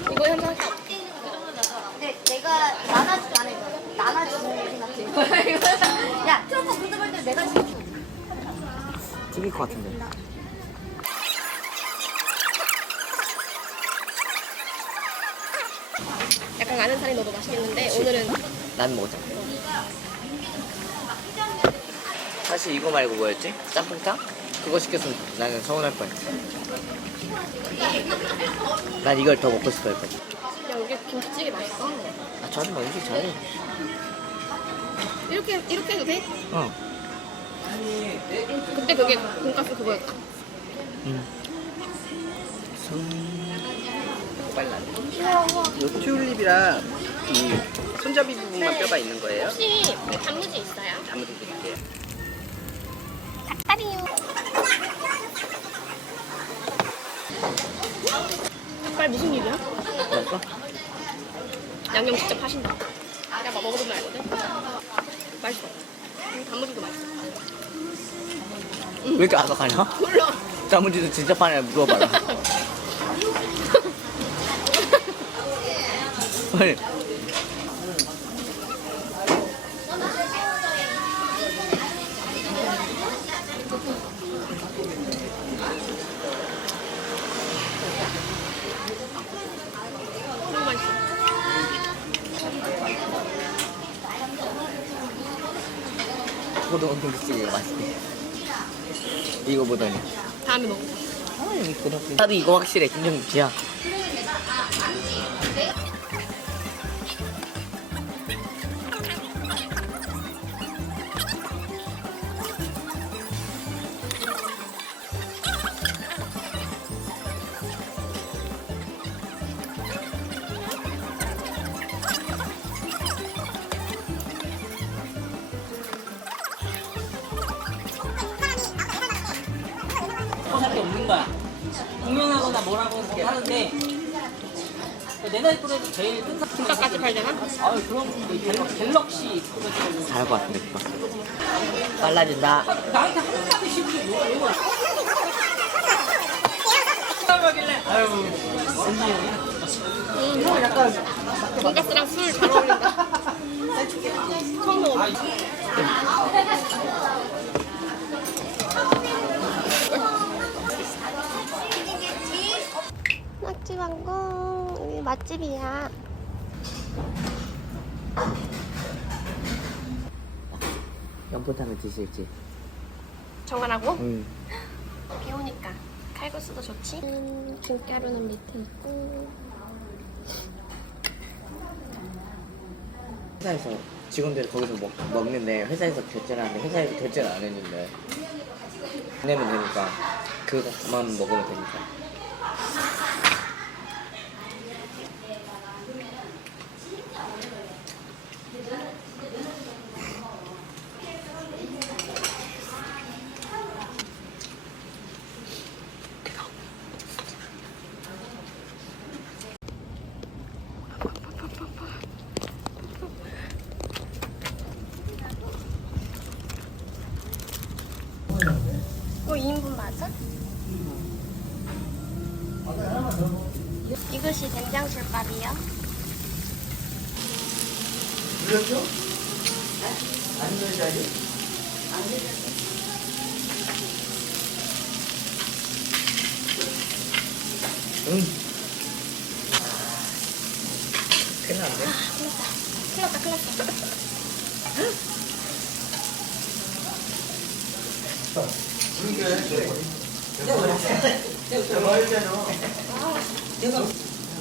이거 현장? 근데 내가 나눠주지 않을 거야. 나눠주는 생각해. 야, 트럼프 그때 때 내가 지금 튀길 것 같은데. 약간 아는 살이 넣어도 맛있겠는데 오늘은 난 먹자. 사실 이거 말고 뭐였지? 짬뽕탕? 그거 시켰으면 나는 서운할 뻔했어. 난 이걸 더 먹고 싶어 했거든. 야 여기 김치찌개 맛있어. 아, 저는 뭐 음식 잘해. 이렇게 이렇게 해도 돼? 어. 그때 그게 돈가스 그거였다. 요 튤립이랑 이 손잡이 부분만 뼈가 있는 거예요? 혹시 그 단무지 있어요? 잘못 드릴게요. 닭다리요. 닭발 무슨 일이야? 맛있어? 양념 직접 하신다. 내가 막 먹어보면 알거든. 맛있어. 음, 단무지도 맛있어. 왜 이렇게 아삭하냐? 몰라. 단무지도 진짜 파냐 물어봐라. 아니, 고등어 김치찌개가 맛있대. 이거 보더니. 다음에. 아이, 그렇게. 나도 이거 확실해, 김정국이야. 하는데 내 나이 또래도 제일 뜬 사람 돈가스까지 팔잖아? 아유 그럼 그 갤럭, 갤럭시 잘할 것 같은데, 그거. 빨라진다. 나한테 한 마디 씹고 뭐 이거 하길래 아유 돈가스랑 술 잘 어울린다. 처음 먹어. 맛집 왕궁 여기 맛집이야. 연포탕을 드실지. 정하라고? 응. 비 오니까 칼국수도 좋지. 음, 김가루는 밑에 있고. 회사에서 직원들이 거기서 먹, 먹는데 회사에서 결제를 하는데 회사에서 결제를 안 했는데 내면 되니까 그거만 먹으면 되니까 이거 2인분 맞아? 이것이 된장술밥이요? 응 큰일 났네 큰일 났다, 큰일 났다.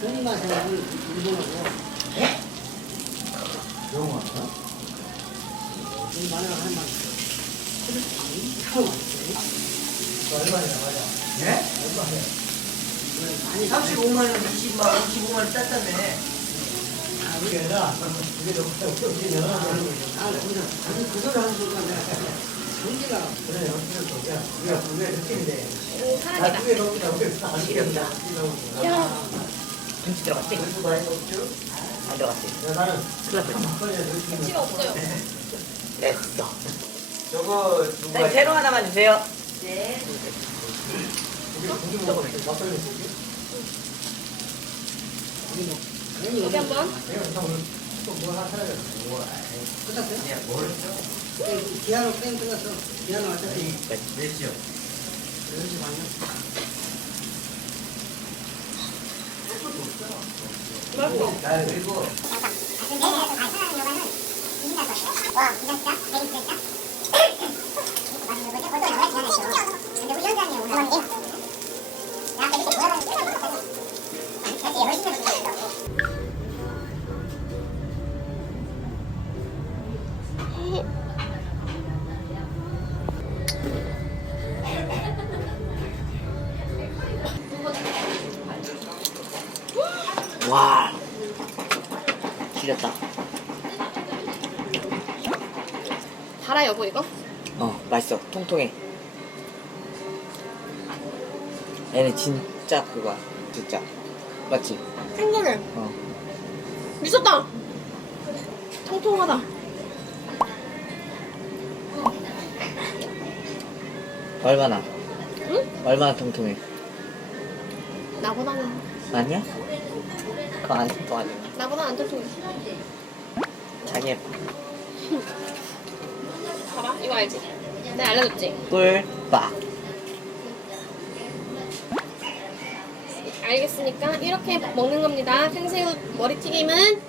그리고 영화. 얼마냐 맞아. 예? 얼마냐? 35만 원, 20만 원, 25만 원 땄다네. 아, 그게 아니라 그게 너무 웃기면 아, 그 소리 하는 순간 내가 경기가 그래 연기를 우리가 두개 느끼는데 오, 아, 사랑이다. 두개 넘기다 우리 다 시렵다. 야, 김치 들어갔지? 그래서 많이 먹죠? 안 들어갔지? 야, 나는 한번에 느끼는 집에 없어요. 됐어. 저거 누가 네, 새로 하나만 주세요. 우리 고기 막걸리 고기? 여기 한 번. 내가 일단 오늘 또뭐 하나 사야 돼. 뭐, 끝났어요? 야, 뭘 했죠? 기아로 뺑 끊어서 기아로 왔다 이, 몇 시요? 나 그리고 와. 지렸다. 달아 여보 이거? 어, 맛있어. 통통해. 얘는 진짜 그거야. 진짜. 맞지? 생각해. 어. 미쳤다. 통통하다. 얼마나? 응? 얼마나 통통해? 나보다는 아니야? 그거 안 통통하지. 나보다 안 통통해. 자기 봐봐 이거 알지? 내가 알려줬지. 꿀빠. 알겠으니까 이렇게 먹는 겁니다. 생새우 머리튀김은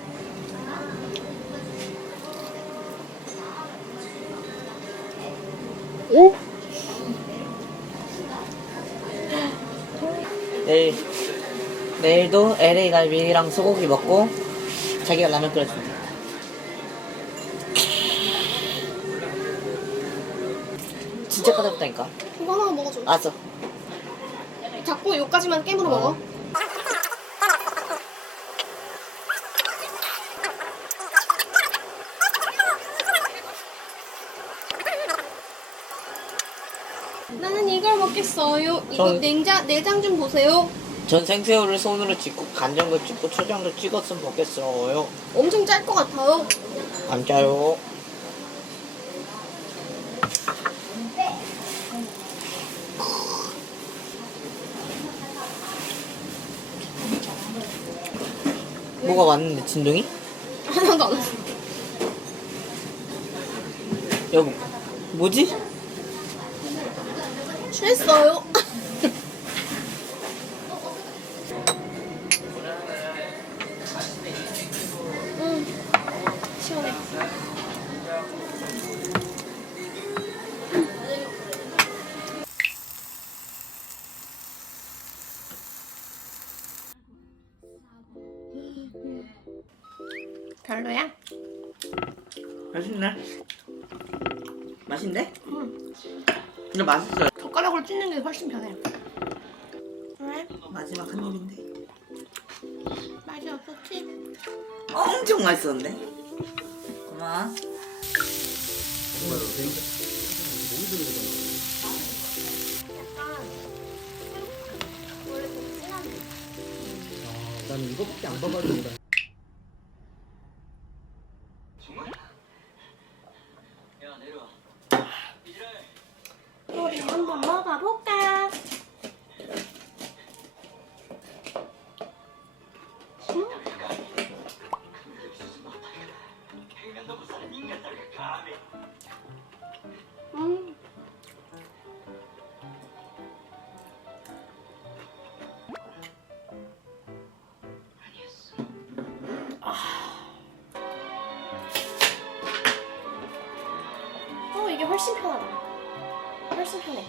내일 내일도 LA 갈비랑 소고기 먹고 자기가 라면 끓여준대. 진짜 까다롭다니까. 이거 하나만 먹어줘. 알았어. 자꾸 요까지만 깨물어 먹어. 나는 이걸 먹겠어요. 이거 전- 냉장 내장 좀 보세요. 전 생새우를 손으로 찍고 간장도 찍고 초장도 찍었으면 먹겠어요. 엄청 짤 것 같아요. 안 짜요. 뭐가 왔는데 진동이? 하나도 안 왔어. 여보 뭐지? 취했어요. 별로야? 맛있네. 맛있네? 응. 근데 맛있어. 젓가락으로 찢는 게 훨씬 편해. 왜? 마지막 한 입인데. 맛이 없었지? 엄청 맛있었는데. 고마워. 나는 이거밖에 안 봐가지고 우 이게 훨씬 편하다. 훨씬 편해.